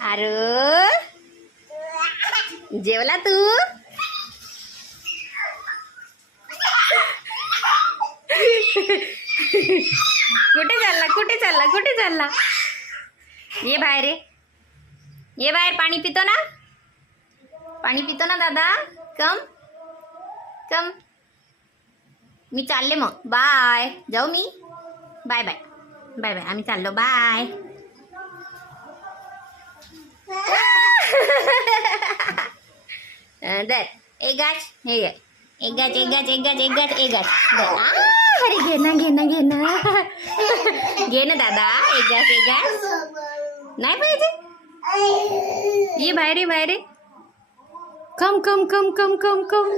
अरे जेवला तू? कुठे चालला? ये बाहेर ये बाहेर. पाणी पितो ना दादा. कम मी चालले मग. बाय. जाऊ मी. Bye bye bye bye. आम्ही चाललो. बाय. दर एक गाछ. हे घे. एक गाछ. अरे घे ना. घे ना दादा. एक गाछ. नाही पाहिजे. ये बाहेर. कम. कम.